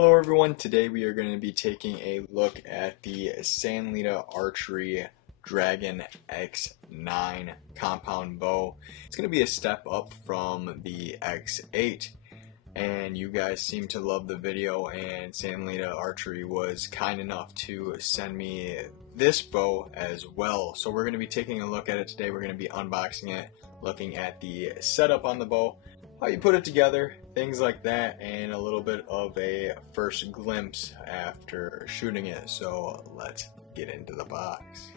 Hello everyone, today we are going to be taking a look at the Sanlida Archery Dragon X9 compound bow. It's going to be a step up from the X8, and you guys seem to love the video, and Sanlida Archery was kind enough to send me this bow as well. So we're going to be taking a look at it today. We're going to be unboxing it, looking at the setup on the bow, how you put it together, things like that, and a little bit of a first glimpse after shooting it. So let's get into the box.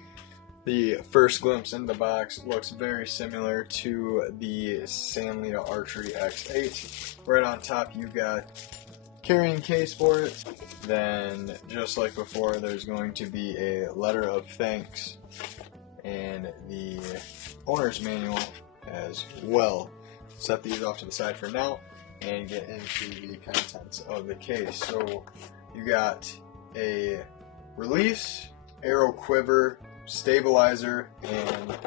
The first glimpse in the box looks very similar to the Sanlida Archery X8. Right on top you got carrying case for it. Then just like before, there's going to be a letter of thanks and the owner's manual as well. Set these off to the side for now and get into the contents of the case. So you got a release, arrow quiver, stabilizer, and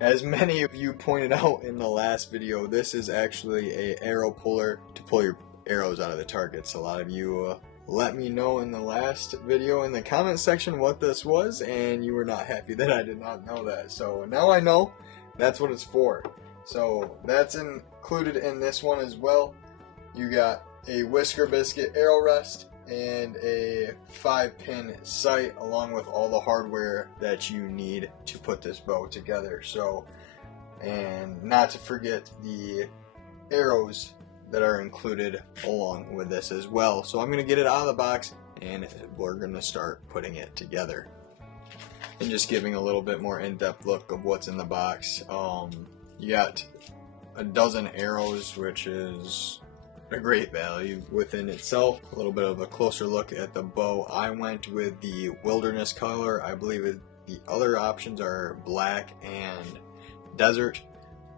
as many of you pointed out in the last video, this is actually a arrow puller to pull your arrows out of the targets. A lot of you let me know in the last video in the comment section what this was, and you were not happy that I did not know that. So now I know that's what it's for. So that's included in this one as well. You got a Whisker Biscuit arrow rest and a 5-pin sight, along with all the hardware that you need to put this bow together. So, and not to forget the arrows that are included along with this as well. So I'm going to get it out of the box and we're going to start putting it together. And just giving a little bit more in-depth look of what's in the box. You got a dozen arrows, which is a great value within itself. A little bit of a closer look at the bow. I went with the wilderness color. I believe the other options are black and desert,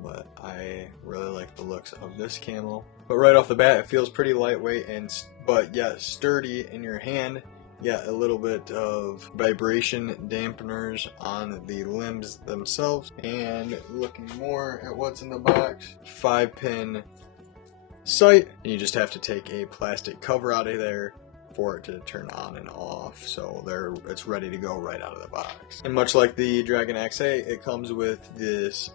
but I really like the looks of this camo. But right off the bat, it feels pretty lightweight but yet sturdy in your hand. Yeah, a little bit of vibration dampeners on the limbs themselves. And looking more at what's in the box, 5-pin sight. And you just have to take a plastic cover out of there for it to turn on and off. So it's ready to go right out of the box. And much like the Dragon X8, it comes with this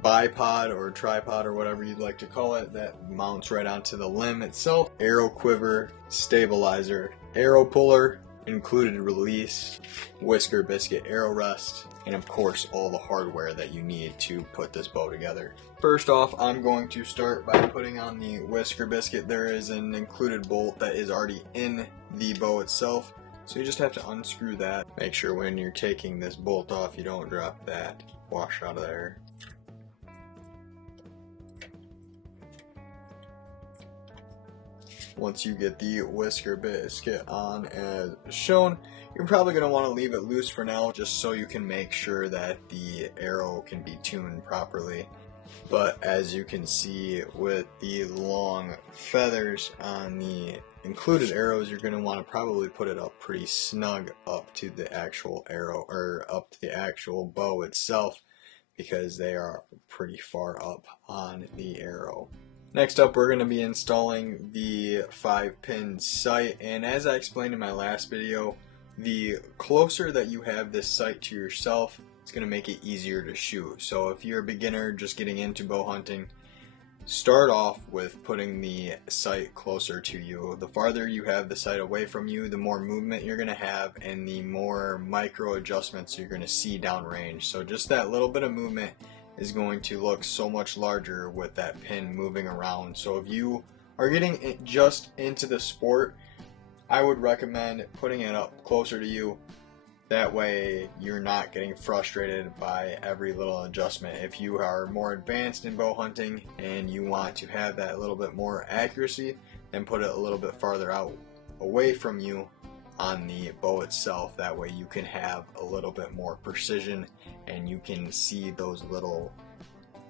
bipod or tripod or whatever you'd like to call it that mounts right onto the limb itself. Arrow quiver, stabilizer, arrow puller, included release, Whisker Biscuit arrow rest, and of course all the hardware that you need to put this bow together. First off, I'm going to start by putting on the Whisker Biscuit. There is an included bolt that is already in the bow itself, so you just have to unscrew that. Make sure when you're taking this bolt off you don't drop that wash out of there. Once you get the Whisker Biscuit on as shown, you're probably going to want to leave it loose for now, just so you can make sure that the arrow can be tuned properly. But as you can see with the long feathers on the included arrows, you're going to want to probably put it up pretty snug up to the actual arrow, or up to the actual bow itself, because they are pretty far up on the arrow. Next up, we're going to be installing the 5-pin sight, and as I explained in my last video, the closer that you have this sight to yourself, it's going to make it easier to shoot. So if you're a beginner just getting into bow hunting, start off with putting the sight closer to you. The farther you have the sight away from you, the more movement you're going to have and the more micro adjustments you're going to see downrange. So just that little bit of movement is going to look so much larger with that pin moving around. So if you are getting just into the sport, I would recommend putting it up closer to you. That way you're not getting frustrated by every little adjustment. If you are more advanced in bow hunting and you want to have that little bit more accuracy, then put it a little bit farther out away from you on the bow itself. That way you can have a little bit more precision and you can see those little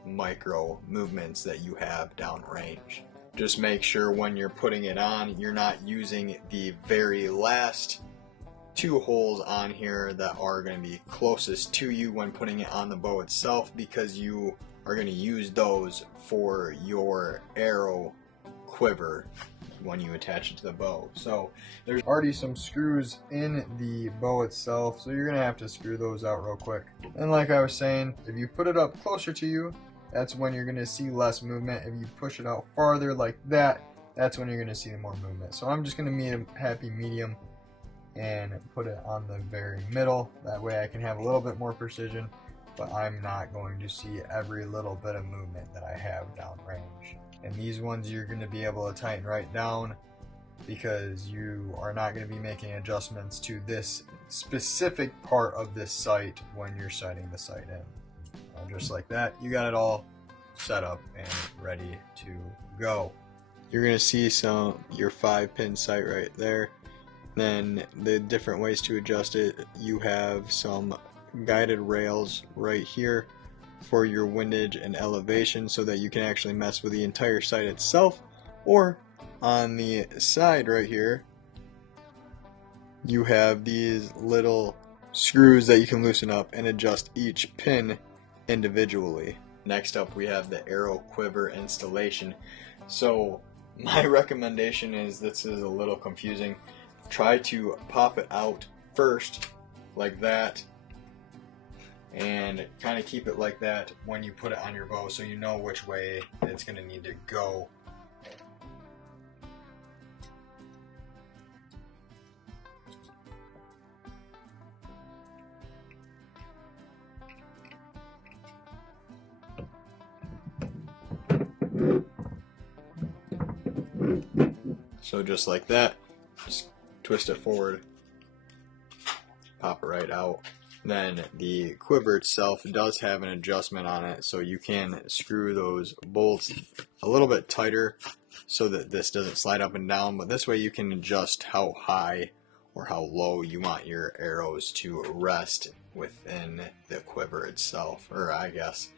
micro movements that you have downrange. Just make sure when you're putting it on, you're not using the very last 2 holes on here that are going to be closest to you when putting it on the bow itself, because you are going to use those for your arrow quiver when you attach it to the bow. So there's already some screws in the bow itself, so you're gonna have to screw those out real quick. And like I was saying, if you put it up closer to you, that's when you're gonna see less movement. If you push it out farther like that, that's when you're gonna see more movement. So I'm just gonna meet a happy medium and put it on the very middle. That way I can have a little bit more precision, but I'm not going to see every little bit of movement that I have downrange. And these ones you're going to be able to tighten right down, because you are not going to be making adjustments to this specific part of this sight when you're sighting the sight in. Just like that, you got it all set up and ready to go. You're going to see your 5-pin sight right there. Then the different ways to adjust it, you have some guided rails right here for your windage and elevation, so that you can actually mess with the entire sight itself. Or on the side right here, you have these little screws that you can loosen up and adjust each pin individually. Next up, we have the arrow quiver installation. So my recommendation is, this is a little confusing. Try to pop it out first like that, and kind of keep it like that when you put it on your bow, so you know which way it's going to need to go. So just like that, just twist it forward, pop it right out. Then the quiver itself does have an adjustment on it, so you can screw those bolts a little bit tighter so that this doesn't slide up and down, but this way you can adjust how high or how low you want your arrows to rest within the quiver itself, or I guess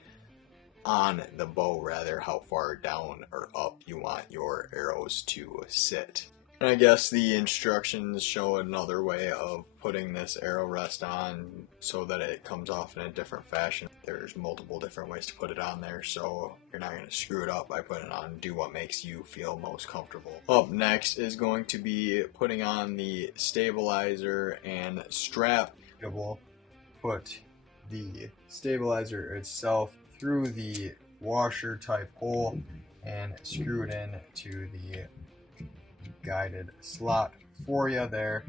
on the bow rather, how far down or up you want your arrows to sit. And I guess the instructions show another way of putting this arrow rest on so that it comes off in a different fashion. There's multiple different ways to put it on there, so you're not going to screw it up by putting it on. Do what makes you feel most comfortable. Up next is going to be putting on the stabilizer and strap. We'll put the stabilizer itself through the washer type hole and screw it in to the guided slot for you there.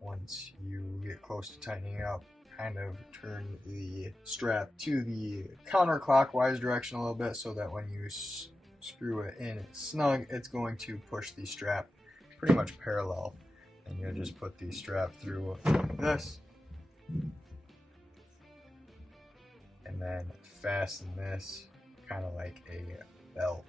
Once you get close to tightening up, kind of turn the strap to the counterclockwise direction a little bit, so that when you screw it in snug, it's going to push the strap pretty much parallel. And you'll just put the strap through like this, and then fasten this kind of like a belt.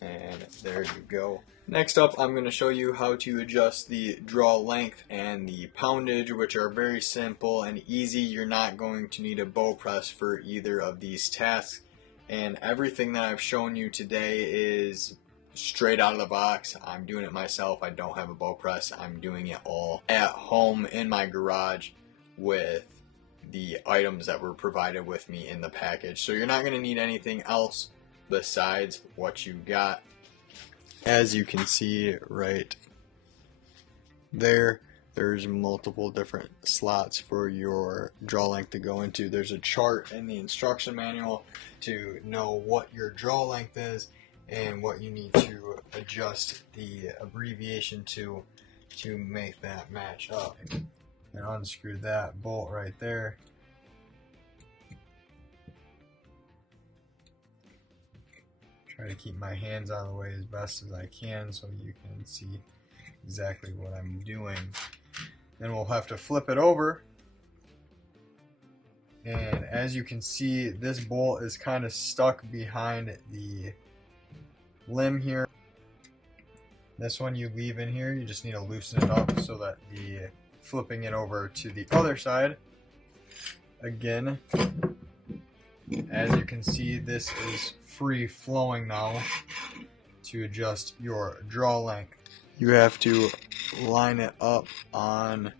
And there you go. Next up, I'm going to show you how to adjust the draw length and the poundage, which are very simple and easy. You're not going to need a bow press for either of these tasks. And everything that I've shown you today is straight out of the box. I'm doing it myself. I don't have a bow press. I'm doing it all at home in my garage with the items that were provided with me in the package. So you're not going to need anything else besides what you got. As you can see right there, there's multiple different slots for your draw length to go into. There's a chart in the instruction manual to know what your draw length is and what you need to adjust the abbreviation to make that match up. And unscrew that bolt right there. Try to keep my hands out of the way as best as I can so you can see exactly what I'm doing. Then we'll have to flip it over. And as you can see, this bolt is kind of stuck behind the limb here. This one you leave in here, you just need to loosen it up so that the flipping it over to the other side. Again, as you can see, this is free flowing now to adjust your draw length. you have to line it up on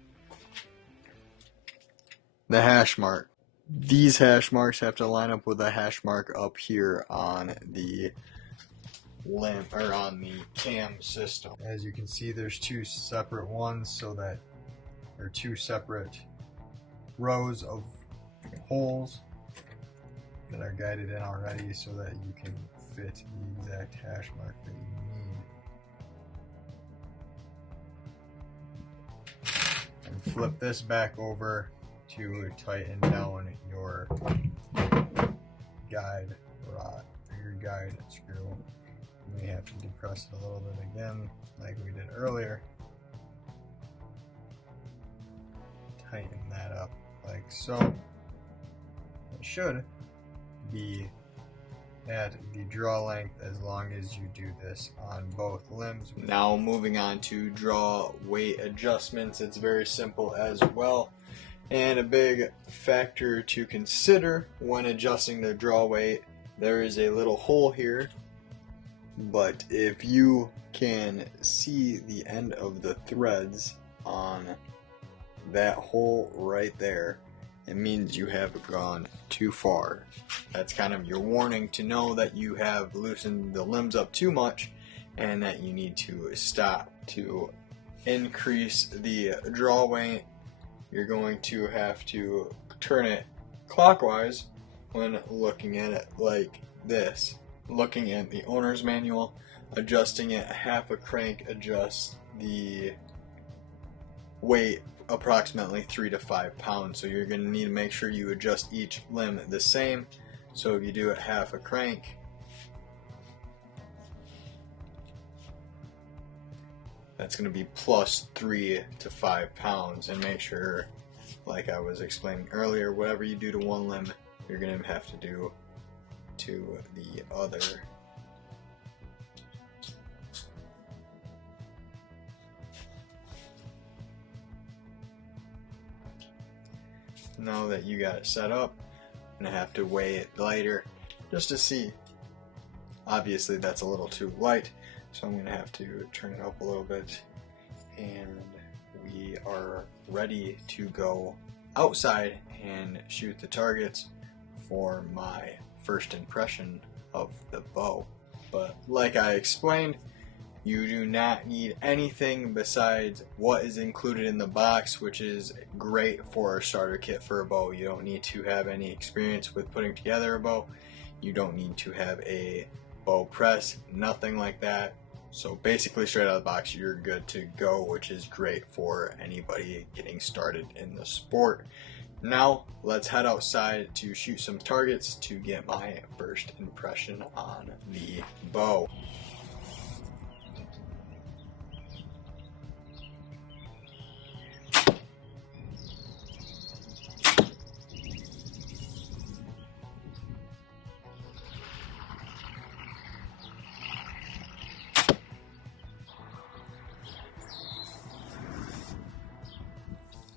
the hash mark. These hash marks have to line up with a hash mark up here on the limb or on the cam system. As you can see, there's two separate ones, so that there are two separate rows of holes that are guided in already, so that you can fit the exact hash mark that you need. And flip this back over to tighten down your guide rod or your guide screw. You may have to depress it a little bit again, like we did earlier. Tighten that up like so. It should be at the draw length as long as you do this on both limbs. Now moving on to draw weight adjustments, it's very simple as well. And a big factor to consider when adjusting the draw weight, there is a little hole here, but if you can see the end of the threads on that hole right there, it means you have gone too far. That's kind of your warning to know that you have loosened the limbs up too much and that you need to stop. To increase the draw weight, you're going to have to turn it clockwise when looking at it like this. Looking at the owner's manual, adjusting it half a crank adjusts the weight approximately 3 to 5 pounds. So you're going to need to make sure you adjust each limb the same. So if you do it half a crank, that's going to be plus 3 to 5 pounds. And make sure, like I was explaining earlier, whatever you do to one limb, you're going to have to do to the other. Now that you got it set up, I'm going to have to weigh it later just to see. Obviously that's a little too light, so I'm going to have to turn it up a little bit, and we are ready to go outside and shoot the targets for my first impression of the bow. But like I explained, you do not need anything besides what is included in the box, which is great for a starter kit for a bow. You don't need to have any experience with putting together a bow. You don't need to have a bow press, nothing like that. So basically straight out of the box, you're good to go, which is great for anybody getting started in the sport. Now let's head outside to shoot some targets to get my first impression on the bow.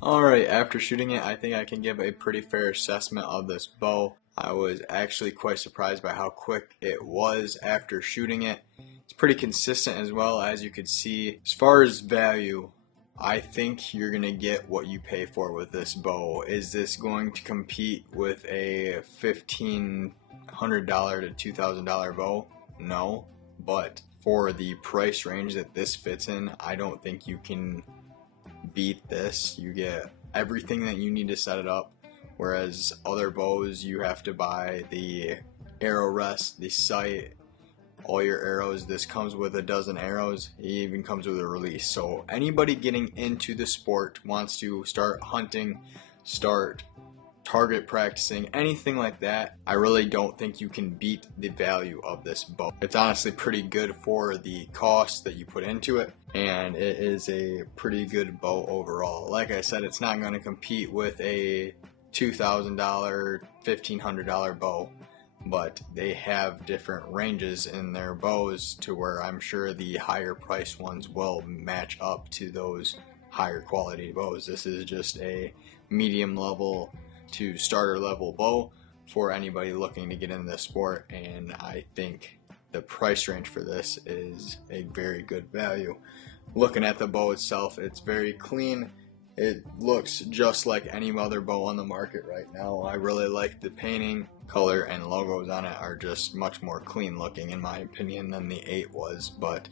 Alright, after shooting it, I think I can give a pretty fair assessment of this bow. I was actually quite surprised by how quick it was after shooting it. It's pretty consistent as well, as you could see. As far as value, I think you're going to get what you pay for with this bow. Is this going to compete with a $1,500 to $2,000 bow? No, but for the price range that this fits in, I don't think you can beat this. You get everything that you need to set it up, whereas other bows you have to buy the arrow rest, the sight, all your arrows. This comes with a dozen arrows. It even comes with a release. So anybody getting into the sport, wants to start hunting, start target practicing, anything like that, I really don't think you can beat the value of this bow. It's honestly pretty good for the cost that you put into it, and it is a pretty good bow overall. Like I said, it's not going to compete with a $2,000, $1,500 bow, but they have different ranges in their bows to where I'm sure the higher priced ones will match up to those higher quality bows. This is just a medium level to starter level bow for anybody looking to get into the sport, and I think the price range for this is a very good value. looking at the bow itself, it's very clean. It looks just like any other bow on the market right now. I really like the painting, color, and logos on it are just much more clean looking in my opinion than the 8 was. But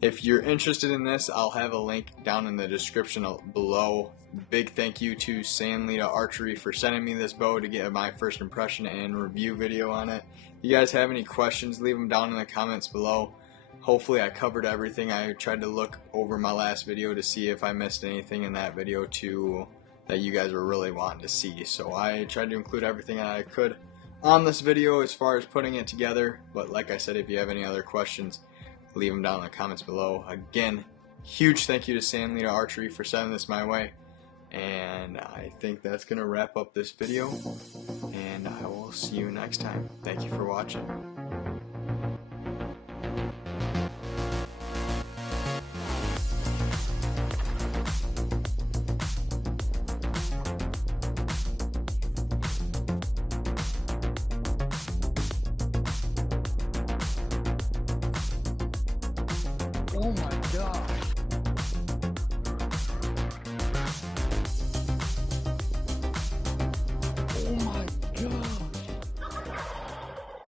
if you're interested in this, I'll have a link down in the description below. Big thank you to Sanlida Archery for sending me this bow to get my first impression and review video on it. If you guys have any questions, leave them down in the comments below. Hopefully I covered everything. I tried to look over my last video to see if I missed anything in that video too that you guys were really wanting to see. So I tried to include everything I could on this video as far as putting it together. But like I said, if you have any other questions, leave them down in the comments below. Again, huge thank you to Sanlida Archery for sending this my way. And I think that's going to wrap up this video. And I will see you next time. Thank you for watching. Oh my